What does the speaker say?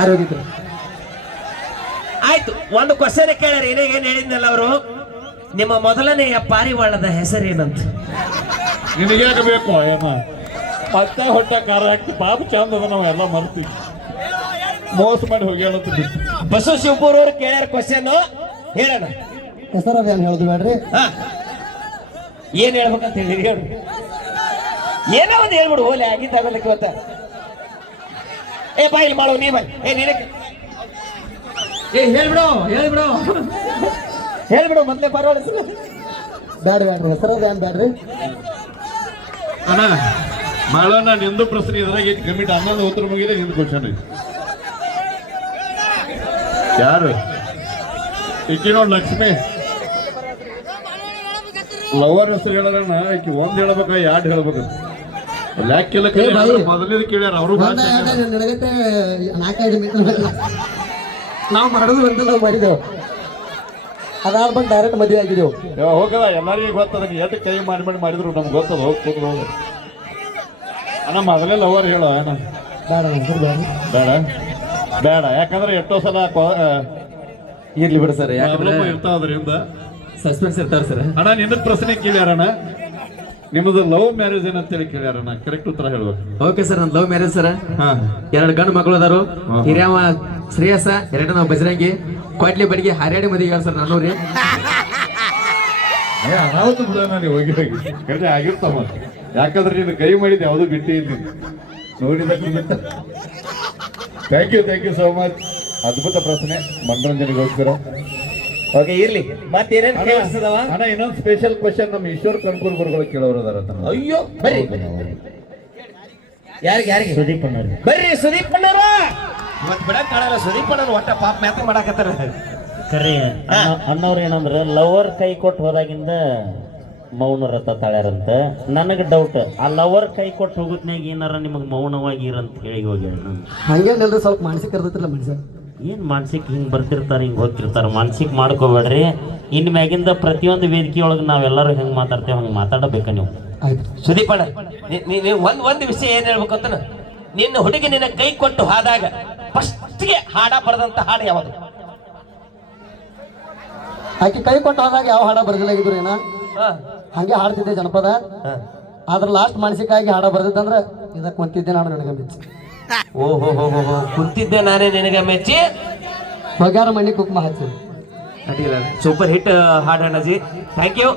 ಯಾರು ಹೋಗಿದ್ರು? ಆಯ್ತು, ಒಂದು ಕ್ವಶನ್ ಕೇಳ್ಯಾರ. ಏನ್ ಹೇಳಿದ್ನಲ್ಲ ಅವರು, ನಿಮ್ಮ ಮೊದಲನೆಯ ಪಾರಿವಾಳದ ಹೆಸರೇನಂತ? ನಿನಗ್ಯಾಕೆ ಬೇಕು ಏನ ಮತ್ತೆ ಹೊಟ್ಟೆ ಖಾರ ಹಾಕಿ ಪಾಪ ಚಂದ ಅದ, ನಾವೆಲ್ಲ ಮರ್ತೀವಿ, ಮೋಸ ಮಾಡಿ ಹೋಗಿ ಹೇಳತ್ತ ಬಿಟ್ಟು. ಬಸವ ಶಿವಪುರ ಅವ್ರು ಕೇಳ್ಯಾರ ಕ್ವಶನ್, ಹೇಳೋಣ. ಹೆಸರು ಅದೇನು ಹೇಳುದು ಬೇಡ್ರಿ. ಏನ್ ಹೇಳ್ಬೇಕಂತ ಹೇಳಿ ಹೇಳು, ಏನೋ ಒಂದು ಹೇಳ್ಬಿಡು. ಹೋಲಿ ಆಗಿದ್ದಾಗಲ್ಲ ಇವತ್ತ. ಏ ಬಾ ಇಲ್ಲಿ ಮಾಡು, ನೀ ಬಾ. ಏ ನಿನಕ್ಕೆ ಹೇಳ್ಬಿಡು ಹೇಳ್ಬಿಡು ಮೊದ್ಲೇ ಪಾರಿವಾಳ ಹೆಸರು. ಬ್ಯಾಡ್ರಿ ಹೆಸರು ಅದೇನು ಬ್ಯಾಡ್ರಿ. ಅಣ್ಣ ಮಾಡೋಣ, ನಿಂದು ಪ್ರಶ್ನೆ ಇದ್ರಾಗ ಐತಿ ಕಮಿಟಿ. ಅನ್ನೊಂದು ಉತ್ತರ ಮುಗಿದೆ, ನಿಂದು ಕ್ವಶನ್ ಐತಿ. ಯಾರು ಈಕಿ ನೋಡ್ ಲಕ್ಷ್ಮಿ ಲವರ್ ಹೆಸರು ಹೇಳೋಣ. ಈಕಿ ಒಂದ್ ಹೇಳ್ಬೇಕ, ಎರಡು ಹೇಳ್ಬೇಕು. ಲ್ಯಾಕಿಲ್ಲ ಮೊದಲನೇದು ಕೇಳ್ಯಾರ ಅವರು. ನನಗತ್ತೆ 4-5 ಮೀಟರ್ ನಾವು ಮಾಡೋದು ಅಂತ ನಾವು ಮಾಡಿದೆವು. ಅದಾದ್ಮೇಲೆ ಡೈರೆಕ್ಟ್ ಮದುವೆ ಆಗಿದ್ದೆವು. ಹೋಗದ ಎಲ್ಲರಿಗೂ ಗೊತ್ತದ, ಎಷ್ಟು ಕೈ ಮಾಡಿ ಮಾಡಿದ್ರು ನಮ್ಗೆ ಗೊತ್ತದ. ಹೋಗ್ತದ ಅಣ್ಣ, ಮೊದಲೇ ಲವರ್ ಹೇಳ ಅಣ್ಣ. ಬೇಡ ಬೇಡ, ಯಾಕಂದ್ರೆ ಎಷ್ಟೋ ಸಲ ಇರ್ಲಿ ಬಿಡು ಸರ್, ಇರ್ತಾವದ್ರಿಂದ ಸಸ್ಪೆನ್ಸ್ ಇರ್ತಾರ ಸರ್. ಅಣ್ಣ ನಿನ್ನ ಪ್ರಶ್ನೆ ಕೇಳ್ಯಾರಣ್ಣ, ನಿಮ್ಮದು ಲವ್ ಮ್ಯಾರೇಜ್ ಏನಂತೇಳಿ ಕೇಳ್ಯಾರಣ್ಣ. ಕರೆಕ್ಟ್ ಉತ್ತರ ಹೇಳ್ಬೇಕು. ಓಕೆ ಸರ್, ನನ್ನ ಲವ್ ಮ್ಯಾರೇಜ್ ಸರ್. 2 ಗಂಡು ಮಕ್ಕಳು ಅದಾರು. ಹಿರಿಯವ ಶ್ರೇಯಸ, 2 ನಾವು ಬಜರಂಗಿ. ಕೊಡ್ಲಿ ಬಡಿಗೆ ಹಾರ್ಯಾಡಿ ಮದುವೆ ಸರ್. ನಾನು ರೀ ಅನಾಹುತ ಬಿಡೋಣ, ನೀವು ಹೋಗಿ ಕಡೆ ಆಗಿರ್ತಾವ. ಯಾಕಂದ್ರೆ ನೀನು ಕೈ ಮಾಡಿದ್ದು ಯಾವುದು ಬಿಟ್ಟು ಇಲ್ಲಿ ನೋಡಿದ. Thank you so much. ಅದ್ಭುತ ಪ್ರಶ್ನೆ, ಮನೋರಂಜನೆಗೋಸ್ಕರ. ಓಕೆ, ಇರ್ಲಿ. ಮತ್ತೇನೇನ್ ಕೇಳಿಸ್ತದವ ಅಣ್ಣ? ಇನ್ನೊಂದು ಸ್ಪೆಷಲ್ ಕ್ವಶನ್ ನಮ್ಮ ಈಶ್ವರ್ ಕನ್ಕೂರ್ ಗುರುಗಳು ಕೇಳೋರು ಅದಾರ. ಅಯ್ಯೋ ಬರ್ರಿ. ಯಾರಿಗೆ? ಸುದೀಪ್ ಅಣ್ಣ. ಬರ್ರಿ ಸುದೀಪ್ ಅಣ್ಣರ. ಇವತ್ತು ಬಿಡಕ್ ಕಾಣಲ್ಲ. ಸುದೀಪ್ ಅಣ್ಣರು ಒಟ್ಟ ಪಾಪ ಮ್ಯಾತಿ ಮಾಡಾಕತ್ತಾರ. ಕರೆ ಅನ್ನೋರು ಏನಂದ್ರೆ ಲವರ್ ಕೈ ಕೊಟ್ಟು ಹೋದಾಗಿಂದ ಮೌನ ರಥ ತಾಳ್ಯಾರಂತ. ನನಗೆ ಡೌಟ್, ಆ ಲವರ್ ಕೈ ಕೊಟ್ಟು ಹೋಗುತ್ನಾಗ ಏನಾರ ನಿಮಗೆ ಮೌನವಾಗಿ ಇರಂತ ಹೇಳಿ ಹೋಗಿ. ಹಂಗೇನಿಲ್ರಿ, ಸ್ವಲ್ಪ ಮಾನಸಿಕ ಇರ್ತೈತಿಲ್ಲ ಮನುಷ್ಯ. ಏನು ಮಾನಸಿಕ ಹಿಂಗೆ ಬರ್ತಿರ್ತಾರೆ, ಹಿಂಗೆ ಹೋಗ್ತಿರ್ತಾರೆ. ಮಾನಸಿಕ ಮಾಡ್ಕೋಬೇಡ್ರಿ. ಇನ್ನು ಮ್ಯಾಗಿಂದ ಪ್ರತಿಯೊಂದು ವೇದಿಕೆಯೊಳಗೆ ನಾವೆಲ್ಲರೂ ಹೆಂಗೆ ಮಾತಾಡ್ತೇವೆ ಹಂಗೆ ಮಾತಾಡಬೇಕ ನೀವು. ಆಯ್ತು ಸುದೀಪ್ ಅಣ್ಣ, ನೀವು ಒಂದು ವಿಷಯ ಏನ್ ಹೇಳ್ಬೇಕು ಅಂತ, ನಿನ್ನ ಹುಡುಗಿ ನಿನ್ನ ಕೈ ಕೊಟ್ಟು ಹಾದಾಗ ಫಸ್ಟ್ಗೆ ಹಾಡ ಬರೆದಂತ ಹಾಡು ಯಾವುದು? ಆಕೆ ಕೈ ಕೊಟ್ಟು ಹೋದಾಗ ಯಾವ ಹಾಡ ಬರ್ದಿಲ್ಲಾಗಿದ್ರು ಏನ, ಹಂಗೆ ಹಾಡ್ತಿದ್ದೆ ಜನಪದ. ಆದ್ರ ಲಾಸ್ಟ್ ಮಾನಸಿಕ ಆಗಿ ಹಾಡ ಬರ್ದಿದ್ದಂದ್ರೆ ಇದಕ್ಕೆ ಕುಂತಿದ್ದೆ ನಾನು ನನಗೆ ಮೆಚ್ಚಿ. ಓಹೋ ಕುಂತಿದ್ದೆ ನಾನೇ ನಿನಗೆ ಮೆಚ್ಚಿ. ಹೊಗ್ಯಾರ ಮಣ್ಣಿ ಕುಕ್ಮ ಹಚ್ಚಿ. ಸೂಪರ್ ಹಿಟ್ ಹಾಡು ಅಣ್ಣಜಿ. Thank you.